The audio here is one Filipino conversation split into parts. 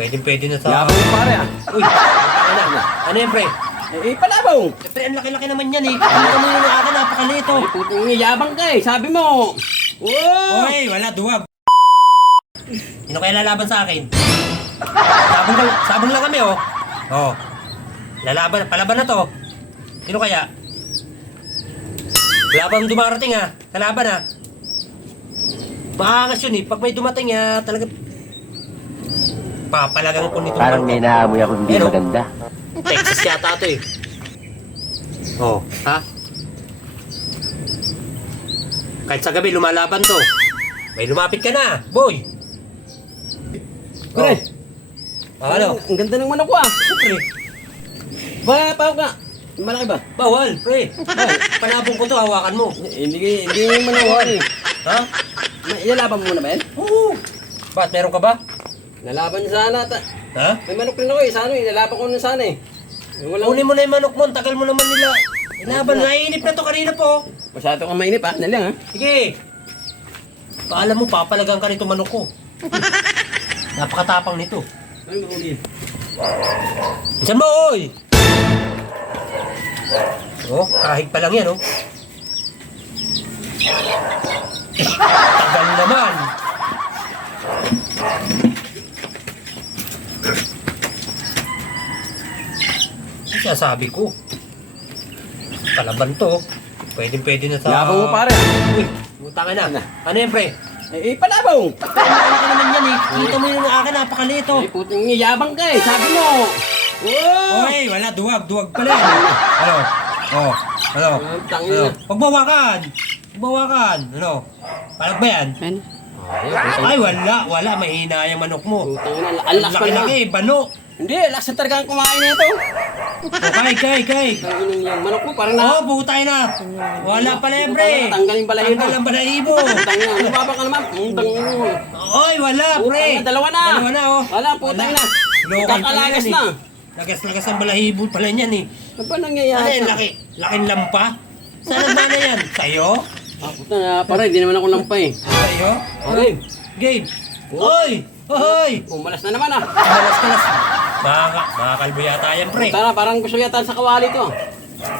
Pwede na sa... Yabang mo pare ah. Uy, ano yan, pre? Palabong. Pre, ang laki-laki naman yan eh. Ano mo yung akin, napakalito. Puting yabang ka eh, sabi mo. Oh! Uy, wala, duwag. Sino kaya lalaban sa akin? Sabong lang kami, oh. Oh. Palaban na to. Sino kaya? Wala bang dumarating, ha? Kalaban, ha? Maangas yun, eh. Pag may dumating, ha, talaga... Papalagang ko nito. Parang may naamoy ako hindi maganda. Texas yata ito, eh. Oh, ha? Kahit sa gabi, lumalaban to. May lumapit ka na, boy. Pre. Oh. Ano? Ang ganda ng manok ko ah. Pre. Pao ka. Malaki ba? Bawal, pre. Bawal. Panabong ko to, hawakan mo. Hindi manok eh. Ha? Ilalaban mo na ba yan? Oo. Ba't, meron ka ba? Nalaban niya sana ata. Ha? May manok rin ako eh. Sana ilalaban ko na sana eh. Kunin mo na yung manok mo, ang tagal mo naman nila. Inaban, nainip na to kanina po. Masyado kang mainip ah. Dali lang ah. Sige. Paalam mo, papalagang ka nito manok ko. Napakatapang nito. Ano ba ulit? Diyan mo, oy! Oh, kahig pa lang yan, oh. Tagal naman. Siya sabi ko. Palaban to. Pwede na sa... Yabang mo pare ah. Uy, utangin na. Ano yan, pre? Palabong. Ano ka naman yan, eh. Kita mo yung akin, napakalito. Puting yabang ka eh. Sabi mo. Oh! Oy, wala, duwag pala yan. Ano? Oh, ano? Ano? Pagbawakan. Ano? Palag ba yan? Ay, wala, mahina yung manok mo. Putang ina, alas pa na. Laki-laki, bano. Hindi, laksa talaga ang kumain nito. Kay. Ang yung manok mo parang na. Oh, butay na. Wala pala yan, pre. Tanggalin balahibo. Tanggal ang balahibo. Putang ina, lumabang ka naman. Putang ina. Oy, wala, pre. Putang ina, dalawa na, oh. Wala, putang ina. Local pala Kakalagas yan, na. eh. Lagas ang balahibo pala niyan, eh. Ano ba Ano nangyayari? yan, laking lampa? Saan ba na yan? Sa'yo? Putang ina, pare, di naman ako lampa eh. Sa'yo? Okay. Gabe. Oy! Hoy! Umalas na naman ah. Kalas. Makakalbo yata yan, pre. Tara, parang gusto yata sa kawali to.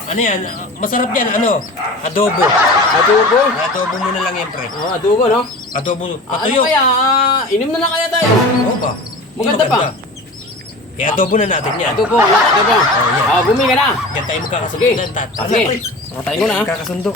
Ano yan? Masarap yan, ano? Adobo. Adobo? Adobo mo na lang yan, pre. Oh, adobo no? Adobo. Ano Patuyo. kaya? Inom na lang kaya tayo. Oo ba? Maganda pa. I-adobo na natin yan. Adobo. yan. Bumi ka na. Yan tayo magkakasundo. Sige. Tara na, Sige. pre. Tayo mo na. Kakasundo.